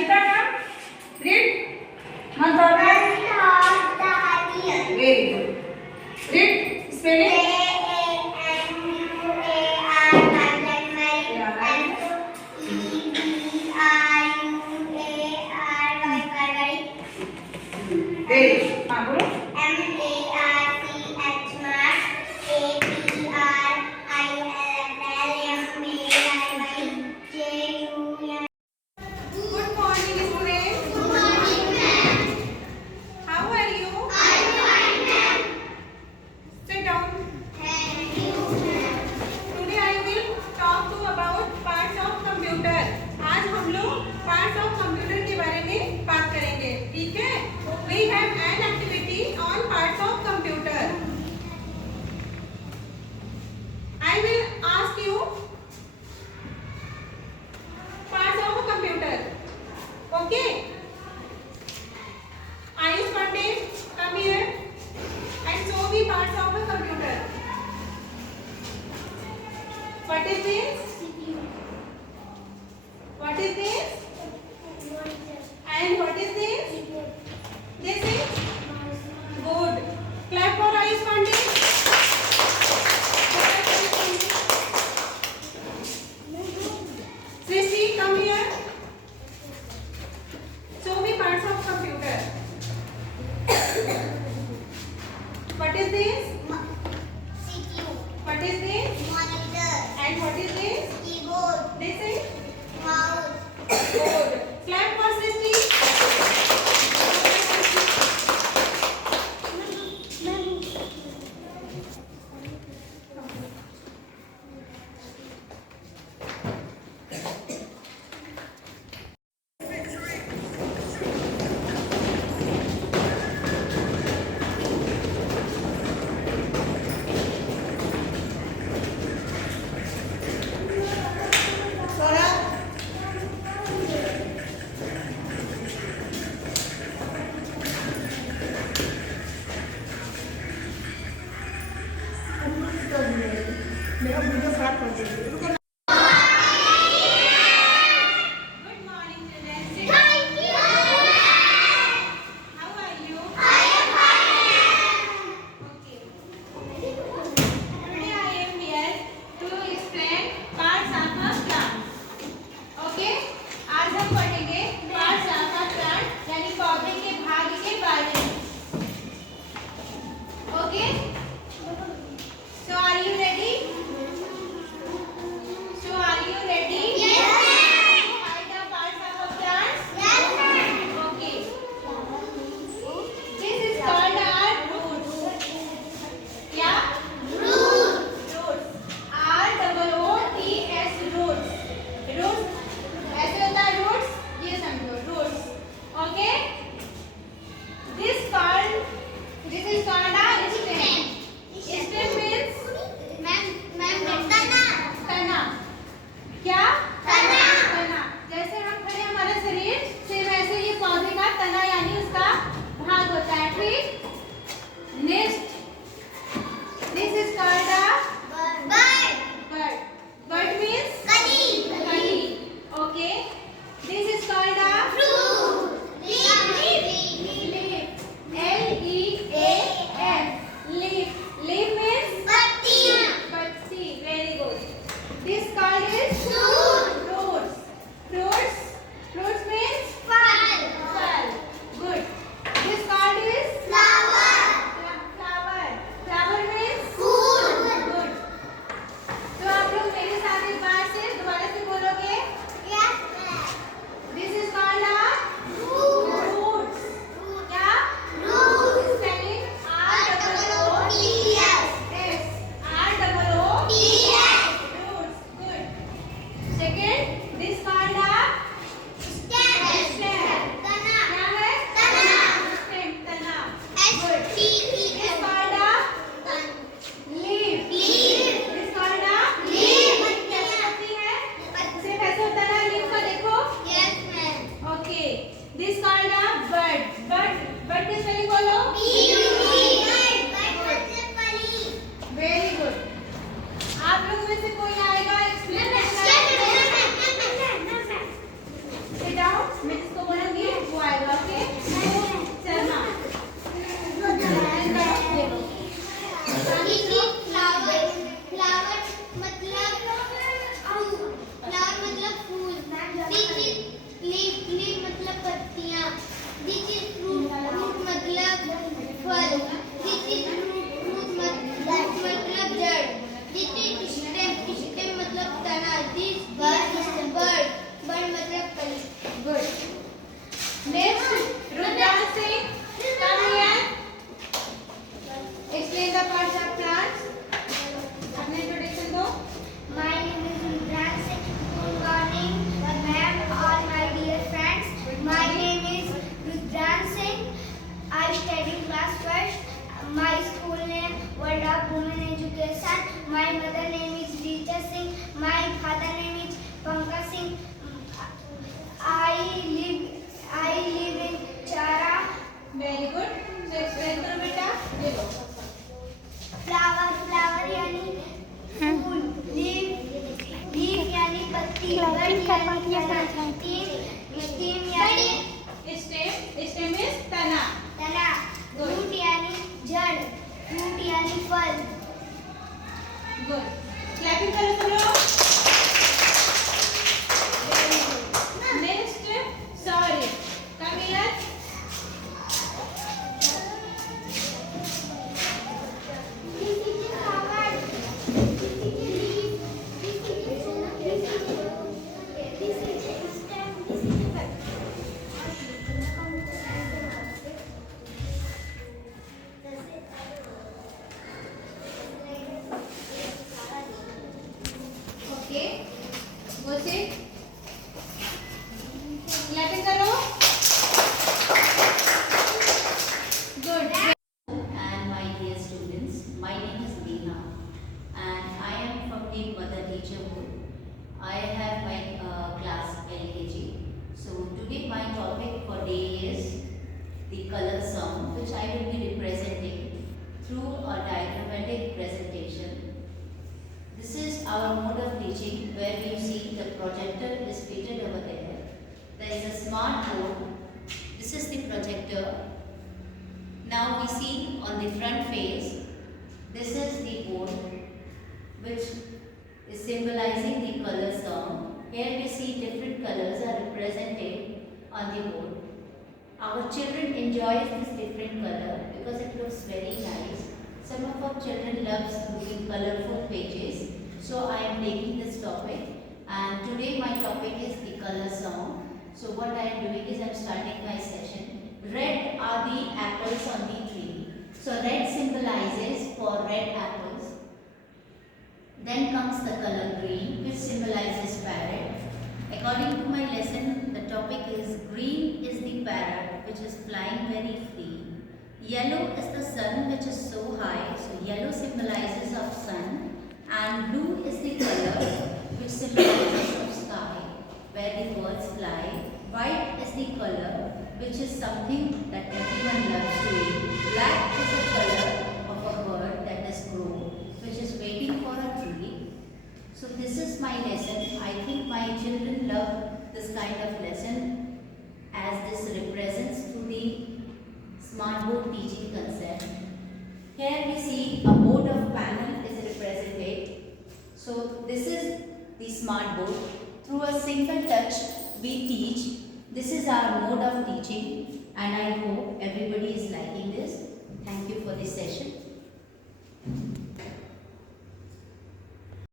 Harshita come. Read. Month of the very good. Read. Spelling. Very good. बोलो. Good morning, students. Good morning, ma'am. How are you? I'm fine, ma'am. Sit down. Thank you, ma'am. Today I will talk to about parts of computer. आज हम लोग parts of computer के बारे में बात करेंगे, ठीक है? We have an activity on parts of computer. I will ask you parts of a computer. Okay? Ayush Pandey, come here and show me parts of a computer. What is this? What is this? And what is this? This is good. Clap for Ayush Pandey. Srishti, come here. Show me parts of computer. What is this? CPU, What is this? monitor, And what is this? keyboard, This is mouse, good. Clap for Srishti. मेरा video खराब कर देंगे. Good morning, children. thank you. How are you? I am fine. Okay. Today I am here to explain parts of a plant. Okay? आज हम पढ़ेंगे parts of a plant यानी पौधे के भाग के बारे में. Okay? So are you ready? So are you ready? Yes, ma'am. To find the parts of a plant? Yes, ma'am. Okay. This is called our roots. Yeah? Root, Roots. R-O-O-T-S roots. Roots. ऐसे होता है roots. ये समझो roots. Okay? This is called a stem. Stem means ma'am, तना, तना. क्या? तना. तना. जैसे हम खड़े हमारा शरीर सेम ऐसे ये पौधे का तना यानी उसका भाग होता है, ठीक? Next, this is called a bird, bud. Bud means कली, kali. Okay. This is called a fruit, leaf, leaf. L-E-A-F. Leaf. Leaf means पत्ती, patti. Very good. This called is fruit, fruits. Fruits. Fruits means फल, fal. Good. This called is flower, flower. Flower means fool. good. तो आप लोग मेरे साथ एक बार से दोबारा से बोलोगे. Yes, ma'am. This is called a Root, roots. क्या? root, Spelling R-O-O-T-S, S. R-O-O-T. T-S, Roots. Good. Second, this called a stem, stem. तना, क्या है? तना, Stem. तना. S-T-E-M, This called a leaf. leaf, This called a leaf. कैसे होती है? सिर्फ ऐसे होता है ना leaf को देखो. Yes, ma'am. Okay. This called a bud. Bud की spelling बोलो. Very good. आप लोग में से कोई आएगा एक्सप्लेन करना? Sit down. मैं इसको This is fruit. Fruit मतलब फल. This is fruit मतलब जड़. This is stem. Stem मतलब तना. This is bird. Bird मतलब कली. Good. Next, Rudran Singh, come here. Explain the parts of plants. अपने introduction दो. My name is Rudran Singh. Good morning, ma'am, all my dear friends. My name is Rudran Singh. I study class first. My school name World of Women Education. My mother name is Rita Singh. My father name is Pankaj Singh. I live in Chara. Very good. So explain करो बेटा. ये लो. Flower यानी फूल. Leaf यानी पत्ती. Bud यानी stem यानी Stem is तना. तना. Root यानी जड़. Fruit यानी फल. Good. Clapping करो सब लोग. Next, sorry. Come here. This is a flower. This is a leaf. This is a fruit. This is a stem. This is a bud. Okay. Go sit. Clapping करो. Good. And my dear students, my name is Neha and I am from the Mother Teacher Board. I have my class LKG. So today my topic for day is the color sum, which I will be representing through a diagrammatic presentation. This is our mode of teaching where you see the projector is fitted over there. There is a smart board. This is the projector. Now we see on the front face, this is the board which is symbolizing the color sum. Here we see different colors are represented on the board. Our children enjoy this different color because it looks very nice. Some of our children loves looking colorful pages. So I am taking this topic and today my topic is the color sum. So what I am doing is I am starting my session. Red are the apples on the tree. So red symbolizes for red apples. Then comes the color green, which symbolizes parrot. According to my lesson, the topic is green is the parrot which is flying very free. Yellow is the sun which is so high. So yellow symbolizes of sun. And blue is the color which symbolizes of sky where the birds fly. White is the color which is something that everyone loves to eat. Black is the color of a bird that is crow, which is waiting for a tree. So this is my lesson. I think my children love this kind of lesson as this represents to the smart board teaching concept. Here we see a board of panel is represented. So this is the smart board. Through a single touch we teach. This is our mode of teaching and I hope everybody is